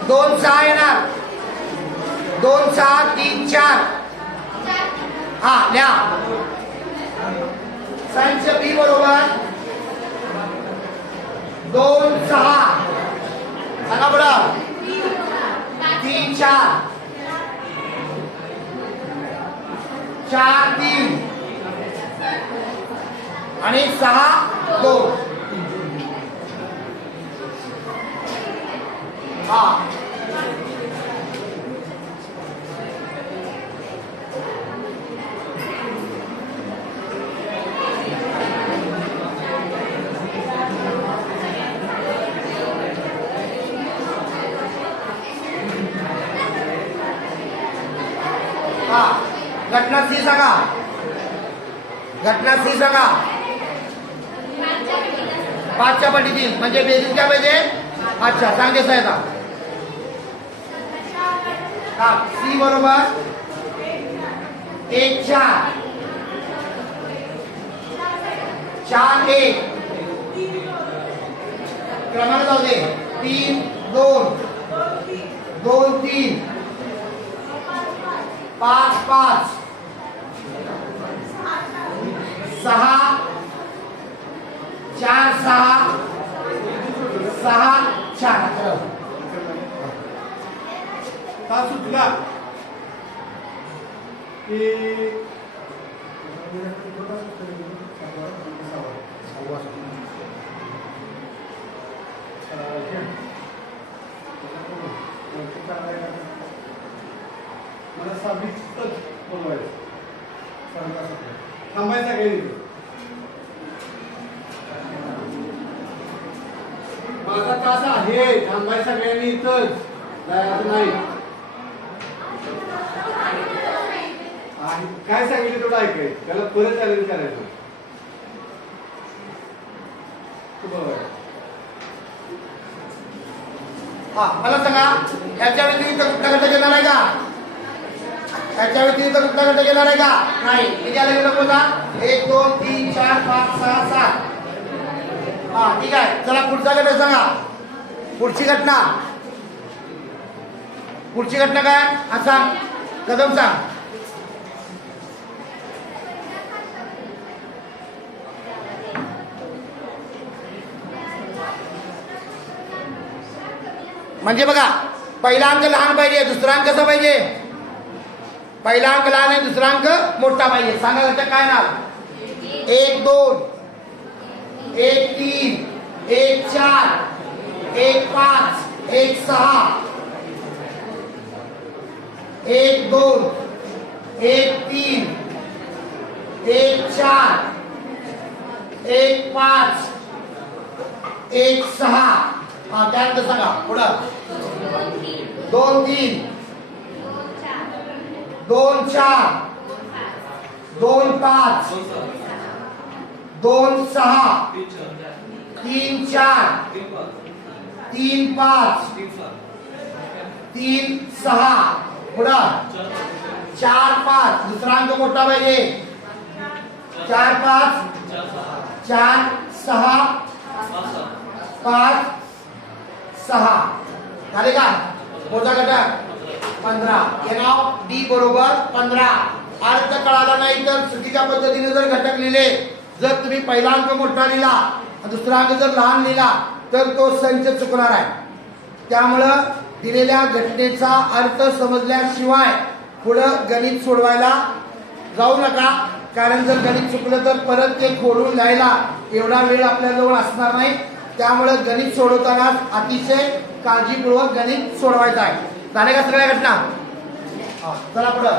2 6 येणार 2 6 3 4 हा लिहा. संच बी बरोबर 2 6 सांगा बरं 3 4 4 3 आणि 6 2 हा. घटना सी सांगा. घटना सी सांगा 5च्या पटीतील म्हणजे बेरीज काय पाहिजे 5च्या. सांगे साहेब हा. सी बरोबर 1 4 4 1 क्रमांक जाऊ दे 3 2 2 3 5 5 6 4 6 6 4 का सुचला की मला साबितच बोलवायचं थांबायचं काही माझा तास आहे थांबायचं सगळ्यांनी इथंच जायचं नाही. काय सांगितलं तेवढं ऐकायचं त्याला परत चॅलेंज करायचं. हा मला सांगा याच्या व्यतिरिक्त कुठला घटक येणार आहे का याच्या व्यतिरिक्त कुठला घटक येणार आहे का नाही. किती आले घटक बोला 1 2 3 4 5 6 7 हा ठीक आहे. चला पुढचा घटक सांगा. पुढची घटना काय हा सांग कदम सांग. म्हणजे बघा पहिला अंक लहान पाहिजे दुसरा अंक कसा पाहिजे पहिला अंक लहान आहे दुसरा अंक मोठा पाहिजे. सांगा घटक काय नाव 1 2 1 3 1 4 1 5 1 6 1 2 1 3 1 4 1 5 1 6 हा त्यानंतर सांगा पुढं 2 3 2 4 2 5 2 6 3 4 3 5 3 6 पुढं 4 5 दुसरा अंक मोठा पाहिजे 4 5 4 6 5 6 झाले का मोठा घटक 15 हे नाव डी बरोबर 15 अर्थ कळाला नाही तर चुकीच्या पद्धतीने जर घटक लिहिले जर तुम्ही पहिला अंक मोठा लिहिला दुसरा अंक जर लहान लिहिला तर तो संच चुकणार आहे त्यामुळं दिलेल्या घटनेचा अर्थ समजल्याशिवाय पुढं गणित सोडवायला जाऊ नका कारण जर गणित चुकलं तर परत ते खोडून लिहायला एवढा वेळ आपल्याजवळ असणार नाही त्यामुळं गणित सोडवताना अतिशय काळजीपूर्वक गणित सोडवायचं आहे झाले का सगळ्या घटना चला पुढं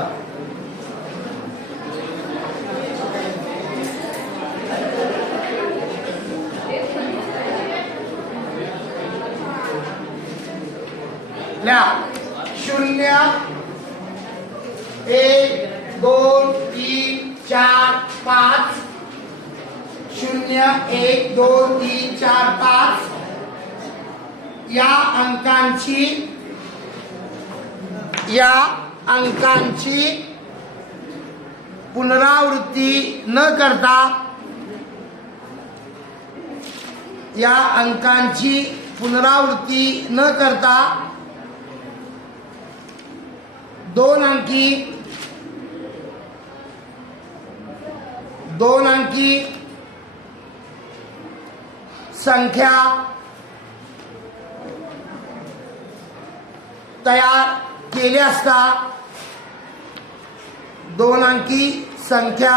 ल्या 0 1 2 3 4 5 0 1 2 3 4 5 या अंकांची पुनरावृत्ती न करता या अंकांची पुनरावृत्ती न करता दोन अंकी संख्या तयार केली असता दोन अंकी संख्या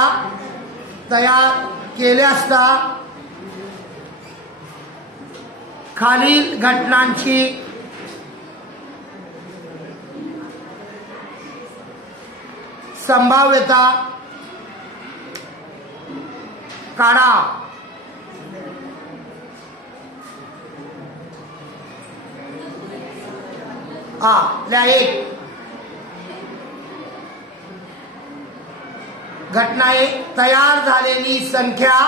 तयार केल्या असता खालील घटनांची संभाव्यता काढा एक घटना एक तयार झालेली संख्या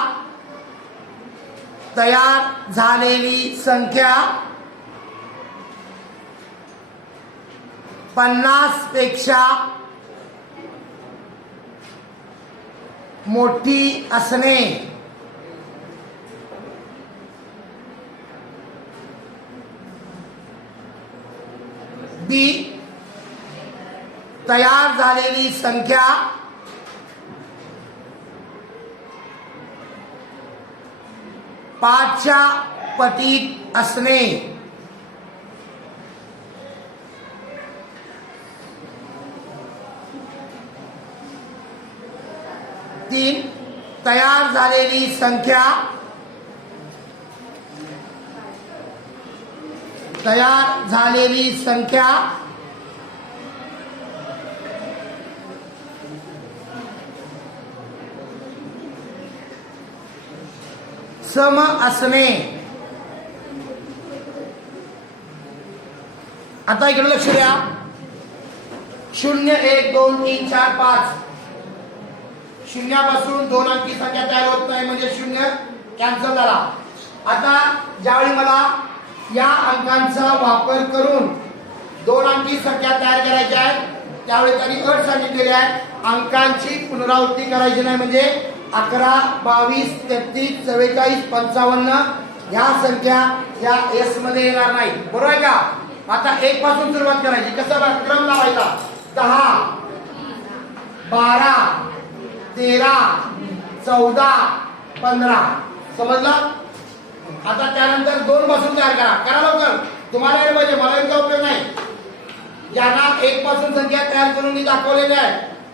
50 पेक्षा मोठी असणे बी तयार झालेली संख्या 5च्या पटीत असणे तीन तयार झालेली संख्या सम असणे आता इकडे लक्ष द्या 0 1 2 3 4 5 शून्यापासून दोन अंकी संख्या तयार होत नाही म्हणजे 0 कॅन्सल झाला आता ज्यावेळी मला या अंकांचा वापर करून दोन अंकी संख्या तयार करायच्या आहेत त्यावेळी त्यांनी अट सांगितलेली आहे अंकांची पुनरावृत्ती करायची नाही म्हणजे 11 22 33 44 55 ह्या संख्या या एस मध्ये येणार नाही बरोबर आहे का आता 1 पासून सुरुवात करायची कसं क्रम लावायचा 10 12 13 14 15 समजलं आता त्यानंतर 2 पासून तयार करा लवकर तुम्हाला हे पाहिजे मला याचा उपयोग नाही ज्यांना 1 पासून संख्या तयार करून मी दाखवलेली आहे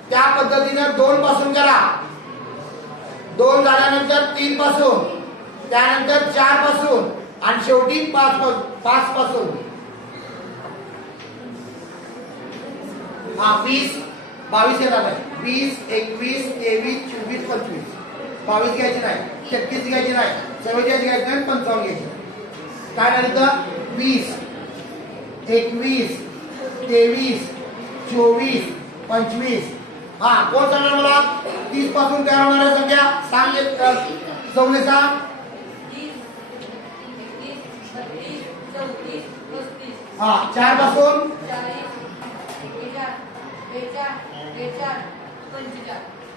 त्या पद्धतीने 2 पासून करा 2 झाल्यानंतर 3 पासून त्यानंतर 4 पासून आणि शेवटी 5 पासून 20 22 येणार आहे 20 21 23 24 25 22 घ्यायची नाही 33 घ्यायची नाही, 44 घ्यायची नाही, 55 घ्यायची. काय झालं तर 20, 21, 23, 24, 25. हा कोण सांगणार मला 30 पासून तयार होणाऱ्या संख्या सांग. चौले सांग. हा 4 पासून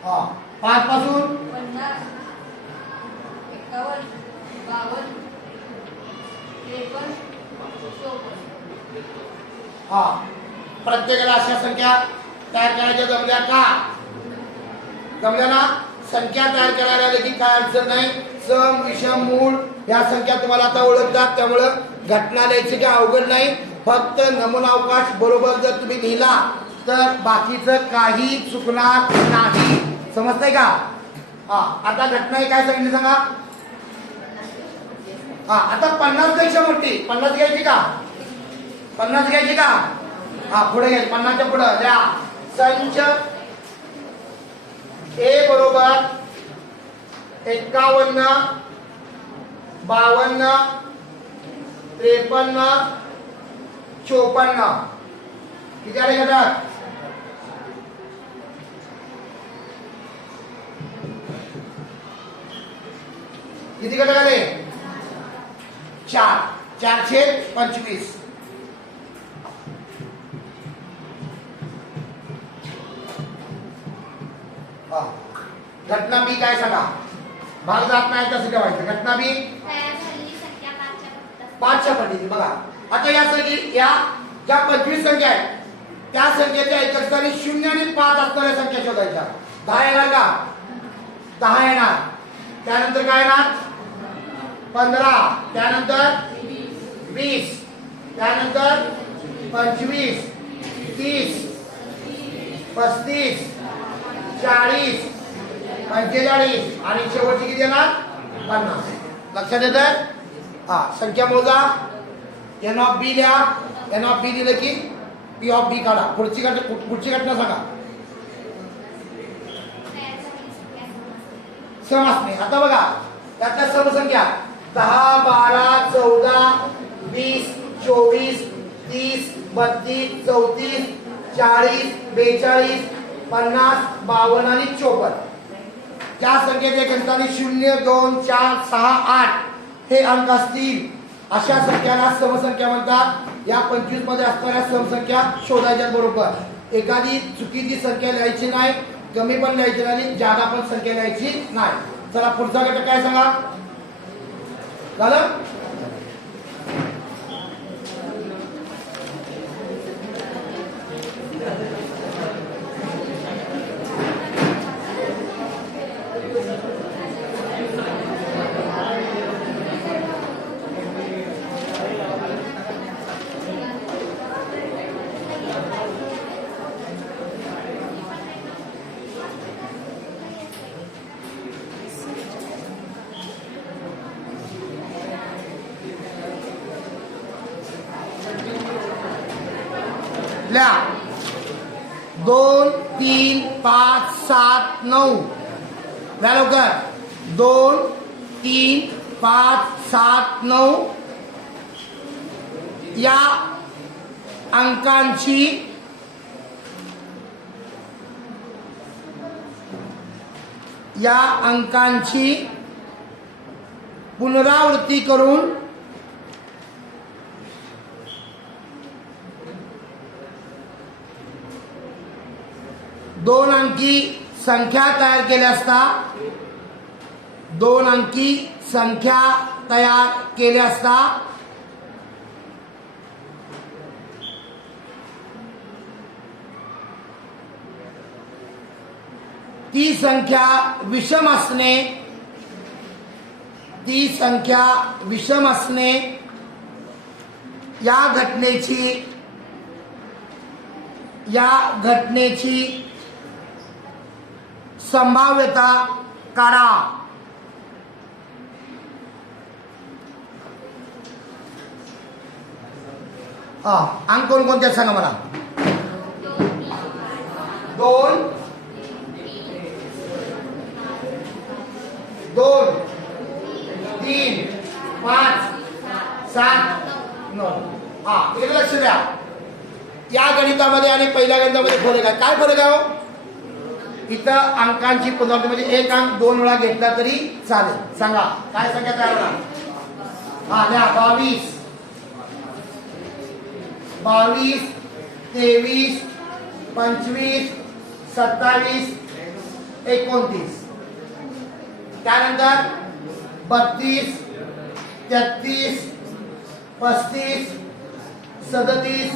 हा 5 पासून हा प्रत्येकाला अशा संख्या तयार करायच्या जमल्या का? जमल्या ना? संख्या तयार करायला देखील काय अडचण नाही. सम विषम मूळ या संख्या तुम्हाला आता ओळखतात, त्यामुळं घटना लिहायची काय अवघड नाही. फक्त नमुना अवकाश बरोबर जर तुम्ही लिहिला तर बाकीचं काही चुकणार नाही. समजतंय का? हा आता घटना काय सांगितली सांगा. हा आता 50 पेक्षा मोठी 50 घ्यायची का? 50 घ्यायची का? हा पुढे घ्यायची 50 च्या पुढे द्या. संच ए बरोबर 51, 52, 53, 54. किती आले घटक? किती घटक आले? 4. 425. घटना बी काय सांगा. भाग जात नाही कसं ठेवायचं. घटना बी 5च्या पटीची. बघा आता या या ज्या 25 संख्या आहेत त्या संख्येच्या एकक स्थानी 0 आणि 5 असणाऱ्या संख्या शोधायच्या. 10 येणार का? 10 येणार. त्यानंतर काय येणार? 15. त्यानंतर 20. त्यानंतर 25, 30, 35, 40, 45 आणि शेवटची किती येणार? 50. लक्षात येतं? हा संख्या मोजा. एन ऑफ बी लिहा. एन ऑफ बी दिलं की पी ऑफ बी काढा. पुढची घटना सांगा. सम असणे. आता बघा त्यातल्या समसंख्या 10, 12, 14, 20, 24, 30, 32, 34, 40, 42, 50, 52 आणि 54. ज्या संख्येचे एकस्थानी 0, 2, 4, 6, 8 हे अंक असतील अशा संख्याला समसंख्या म्हणतात. या 25 मध्ये असणाऱ्या समसंख्या शोधायच्या बरोबर. एखादी चुकीची संख्या लिहायची नाही, कमी पण लिहायची नाही, जादा पण संख्या लिहायची नाही. चला पुढचा घटक काय सांगा. झालं? ल्या 2, 3, 5, 7, 9. द्या लवकर. 2, 3, 5, 7, 9 या अंकांची पुनरावृत्ती करून दोन अंकी संख्या तयार केल्या असता 2 अंकी संख्या तयार केल्या असता ती संख्या विषम असणे या घटनेची संभाव्यता काढा. अंक कोणकोणते सांगा मला. 2, 2, 9. हा इकडे लक्ष द्या. या गणितामध्ये आणि पहिल्या गणितामध्ये फरक आहे. काय फरक आहे हो? इथं अंकांची पुनरावृत्ती म्हणजे एक अंक 2 वेळा घेतला तरी चालेल. सांगा काय संख्या तयार होणार? हा द्या 22, 22, 23, 25, 27, 29. त्यानंतर 32, 33, 35, 37,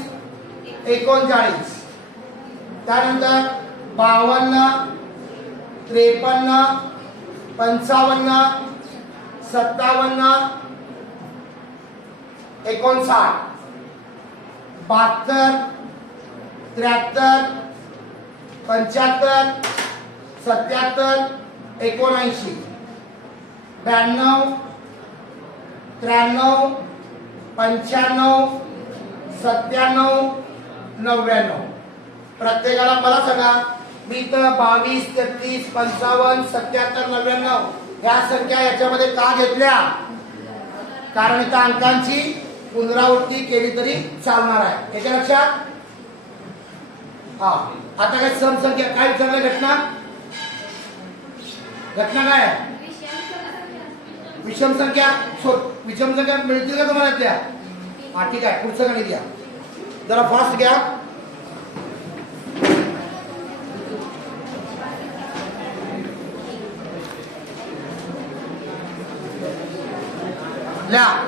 39. त्यानंतर 52, 53, 55, 57, 59, 72, 73, 75, 77, 79, 92, 93, 95, 97, 99. प्रत्येकाला मला सांगा, मी इथं 22, 33, 55, 77, 99 या संख्या याच्यामध्ये का घेतल्या? कारण इथं अंकांची पुनरावृत्ती केली तरी चालणार आहे. याच्या लक्षात? हा आता काय समसंख्या काय विचारलं? घटना काय आहे? विषम संख्या. विषम संख्या मिळतील का तुम्हाला त्या? हा ठीक आहे, पुढचं गणित घ्या जरा फास्ट घ्या.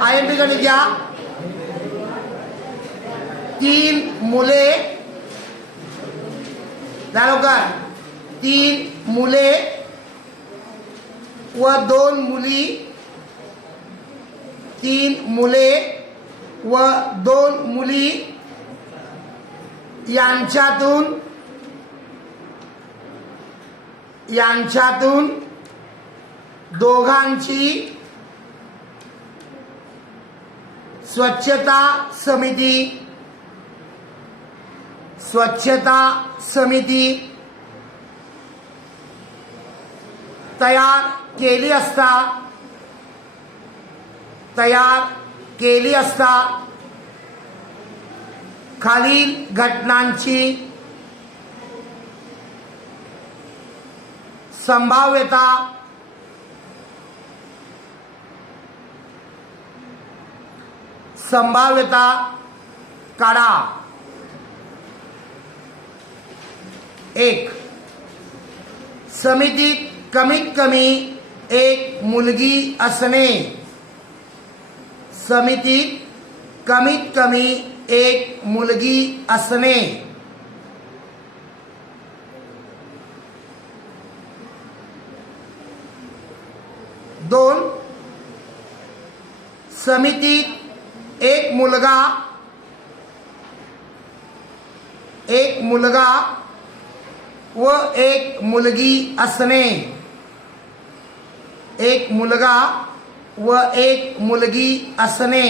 IMP गणित घ्या. 3 मुले लवकर 3 मुले व 2 मुली, 3 मुले व 2 मुली यांच्यातून दोघांची स्वच्छता समिती तयार केली असता खालील घटनांची संभाव्यता काढा. 1. समितीत कमीत कमी एक मुलगी असणे. समितीत कमीत कमी एक मुलगी असणे. 2. समितीत एक मुलगा व एक मुलगी असणे. एक मुलगा व एक मुलगी असणे.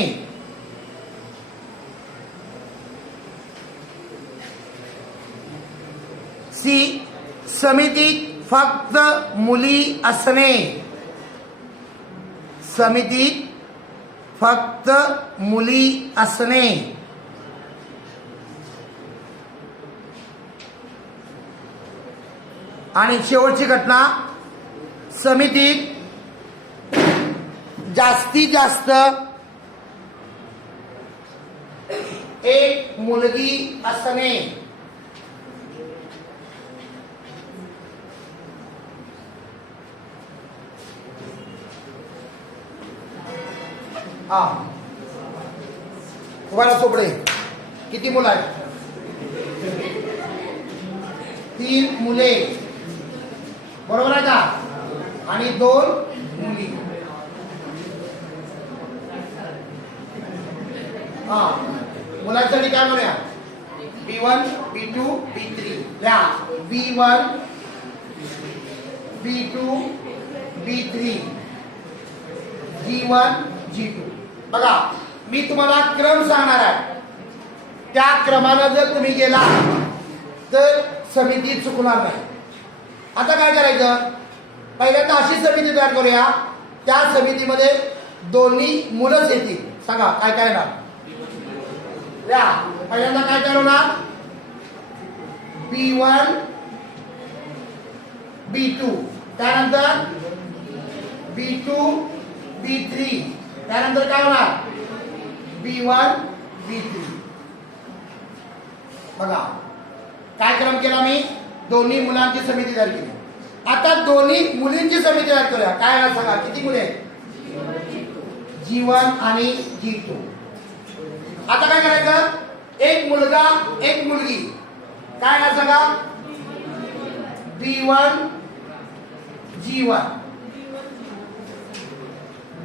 3. समितीत फक्त मुली असणे. समितीत फक्त मुली असणे. आणि शेवटची घटना, समितीत जास्तीत जास्त एक मुलगी असणे. हा तुम्हाला सोपडे किती मुलं आहेत? 3 मुले बरोबर आहे का? आणि 2 मुली. हा मुलांसाठी काय म्हणूया? B1, B2, B3. या B1, B2, B3, G1, G2. बघा मी तुम्हाला क्रम सांगणार आहे. त्या क्रमानं जर तुम्ही गेला तर समिती चुकणार नाही. आता काय करायचं? पहिल्यांदा अशी समिती तयार करूया, त्या समितीमध्ये दोन्ही मुलंच येतील. सांगा काय काय ना? या पहिल्यांदा काय ठरवणार B1 B2 त्यानंतर B2 B3 त्यानंतर काय होणार B1 B3 बघा काय क्रम केला मी दोन्ही मुलांची समिती तयार केली आता दोन्ही मुलींची समिती तयार करूया काय आहे सांगा किती मुले G1 आणि G2 आता काय करायचं एक मुलगा एक मुलगी काय आहे सांगा B1 G1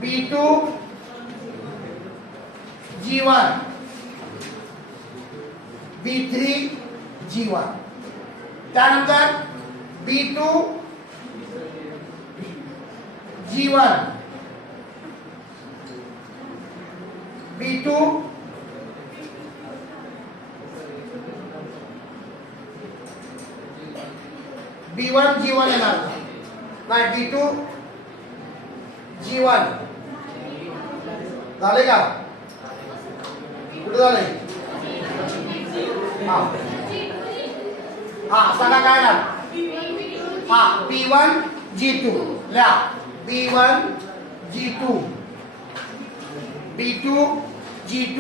B2 G1 B3 G1 त्यानंतर B2 G1 B2 B1 G1 येणार नाही B2 G1 झाले का कुठे झाले हा सांगा काय ना हा B1 G2 ल्या B1 G2 B2 G2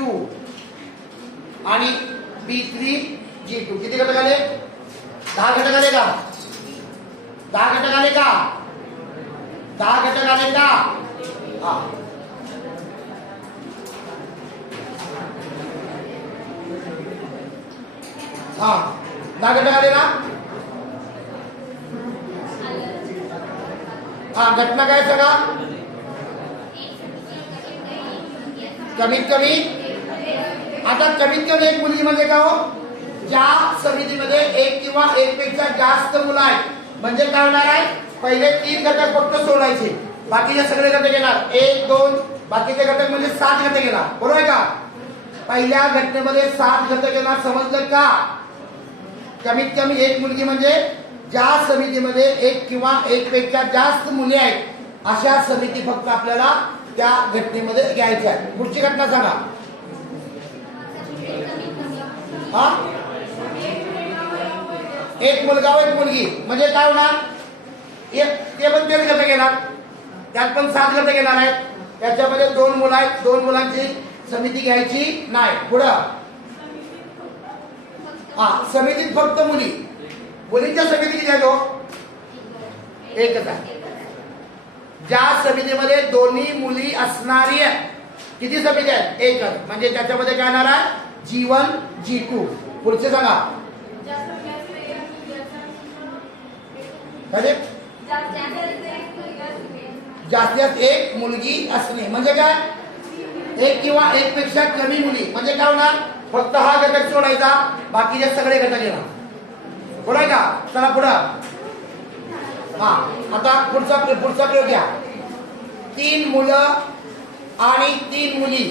आणि B3 G2 किती घटक आले 10 घटक आले का 10 घटक आले का 10 घटक आले का हा हा 10 घटक आले ना हा घटना काय सांगा कमीत कमी आता कमीत कमी एक मुलगी म्हणजे काय हो ज्या समितीमध्ये एक किंवा एक पेक्षा जास्त मुलं आहेत म्हणजे काय होणार आहे पहिले 3 घटक फक्त सोडायचे बाकीचे सगळे घटक येणार 1 2 बाकीचे घटक म्हणजे 7 घटक येणार बरोबर आहे का पहिल्या घटनेमध्ये 7 घटक येणार समजलं का कमीत कमी एक मुलगी म्हणजे ज्या समितीमध्ये एक किंवा एक पेक्षा जास्त मुली आहेत अशा समिती फक्त आपल्याला त्या घटनेमध्ये घ्यायच्या आहेत पुढची घटना सांगा हा एक मुलगा व एक मुलगी म्हणजे काय होणार ते पण 3 घटक येणार त्यात पण 7 घटक येणार आहेत त्याच्यामध्ये 2 मुलं आहेत 2 मुलांची समिती घ्यायची नाही पुढं हा समितीत फक्त मुली मुलींच्या समिती किती आहे एकच आहे ज्या समितीमध्ये दोन्ही मुली असणारी आहे किती समिती आहे एकच म्हणजे त्याच्यामध्ये काय येणार आहे G1 G2 पुढचे सांगा जास्तीत एक मुलगी असणे म्हणजे काय एक किंवा एक पेक्षा कमी मुली म्हणजे काय होणार फक्त हा घटक सोडायचा बाकीचे सगळे घटक येणार बरोबर आहे का चला पुढं हा आता पुढचा प्रयोग घ्या 3 मुलं आणि 3 मुली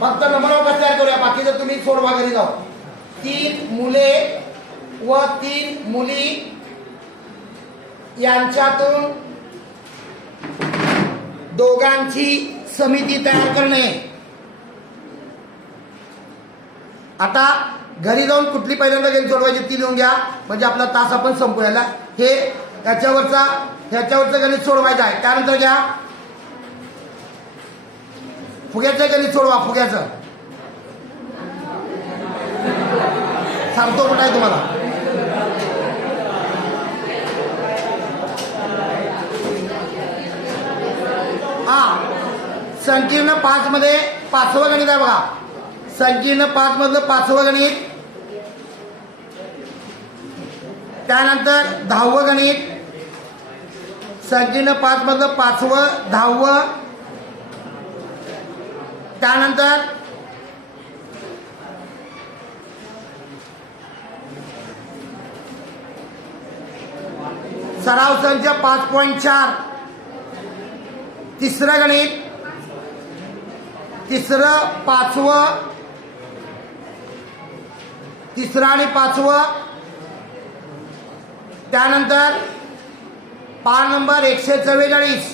फक्त नंबर कसं तयार करूया बाकीचं तुम्ही सोडवा घरी जाऊ 3 मुले व 3 मुली यांच्यातून दोघांची समिती तयार करणे आता घरी जाऊन कुठली पहिल्यांदा गेम सोडवायची ती लिहून घ्या म्हणजे आपला तास आपण संपवायला हे ह्याच्यावरचं गणित सोडवायचं आहे त्यानंतर घ्या फुग्याचं गणित सोडवा फुग्याचं सांगतो कुठं आहे तुम्हाला हा संकीर्ण 5 मध्ये 5वं गणित आहे बघा संकीर्ण 5 मधलं 5वं गणित त्यानंतर 10वं गणित संकीर्ण 5 मधलं 5वं 10वं त्यानंतर सराव संच 5.4 तिसरं गणित तिसरं 5वं तिसरं आणि 5वं त्यानंतर पान नंबर 144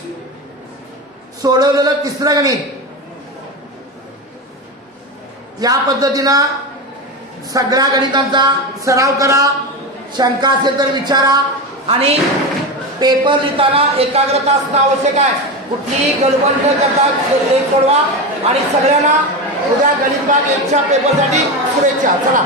सोडवलेलं तिसरं गणित या पद्धतीनं सगळ्या गणितांचा सराव करा. शंका असेल तर विचारा आणि पेपर लिहिताना एकाग्रता असणं आवश्यक आहे. कुठलीही गडबड न करता लेख सोडवा आणि सगळ्यांना उद्या गणित भाग 1च्या पेपरसाठी शुभेच्छा. चला.